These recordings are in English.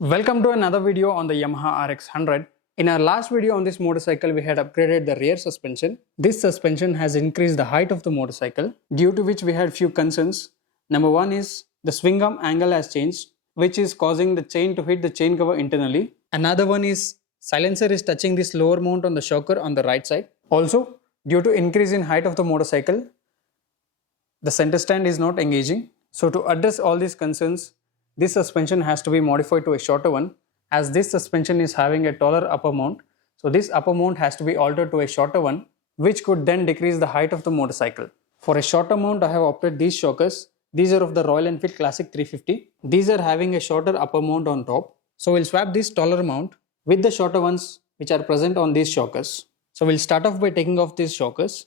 Welcome to another video on the Yamaha Rx 100. In our last video on this motorcycle, we had upgraded the rear suspension. This suspension has increased the height of the motorcycle, due to which we had few concerns. Number one is the swing arm angle has changed, which is causing the chain to hit the chain cover internally. Another one is silencer is touching this lower mount on the shocker on the right side. Also, due to increase in height of the motorcycle, the center stand is not engaging. So to address all these concerns, this suspension has to be modified to a shorter one, as this suspension is having a taller upper mount. So this upper mount has to be altered to a shorter one, which could then decrease the height of the motorcycle. For a shorter mount, I have opted these shockers. These are of the Royal Enfield Classic 350. These are having a shorter upper mount on top. So we'll swap this taller mount with the shorter ones which are present on these shockers. So we'll start off by taking off these shockers.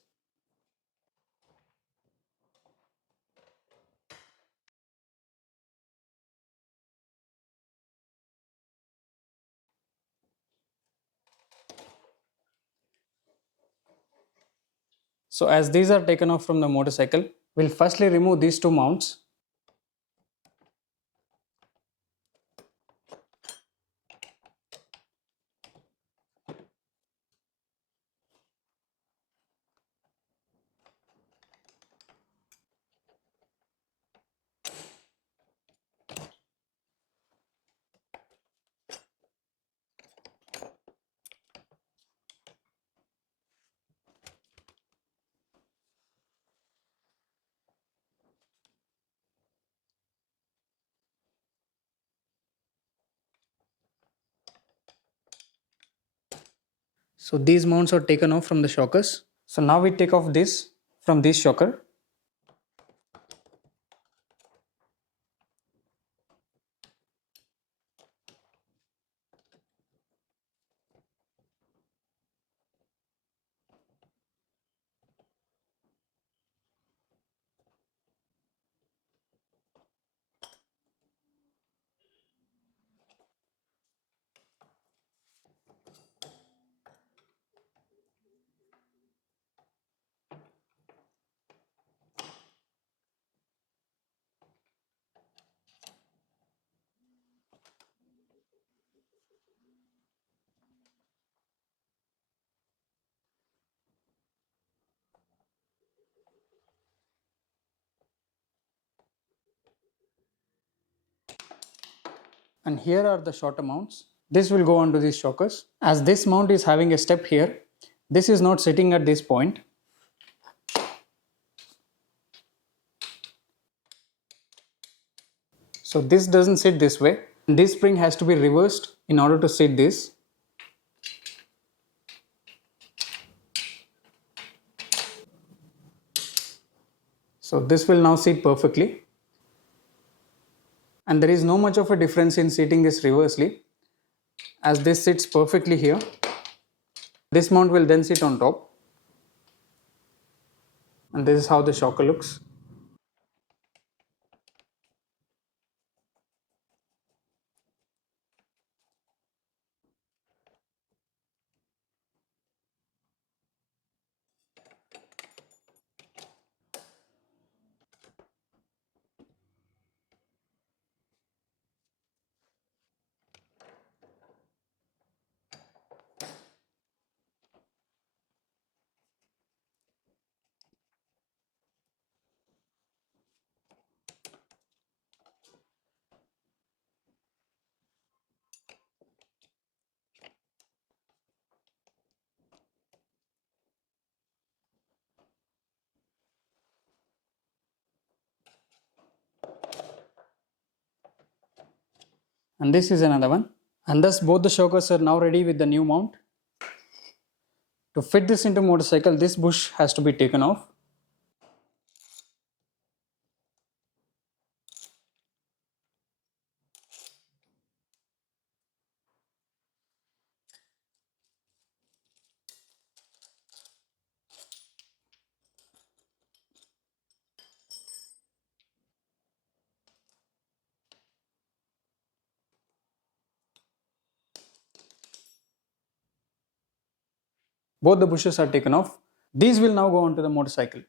So as these are taken off from the motorcycle, we'll firstly remove these two mounts. So these mounts are taken off from the shockers. So now we take off this from this shocker. And here are the shorter mounts. This will go onto these shockers. As this mount is having a step here, this is not sitting at this point. So this doesn't sit this way. This spring has to be reversed in order to sit this. So this will now sit perfectly. And there is no much of a difference in seating this reversely, as this sits perfectly here. This mount will then sit on top, and this is how the shocker looks. And this is another one. And thus both the shockers are now ready with the new mount. To fit this into motorcycle, this bush has to be taken off. Both the bushes are taken off. These will now go onto the motorcycle.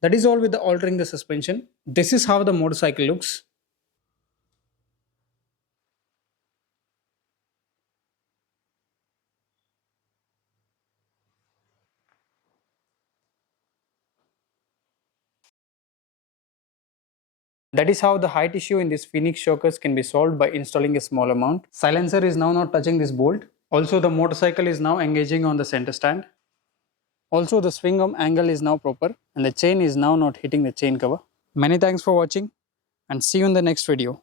That is all with the altering the suspension. This is how the motorcycle looks. That is how the height issue in this Phoenix showcase can be solved by installing a small amount. Silencer is now not touching this bolt. Also, the motorcycle is now engaging on the center stand. Also, the swing arm angle is now proper and the chain is now not hitting the chain cover. Many thanks for watching and see you in the next video.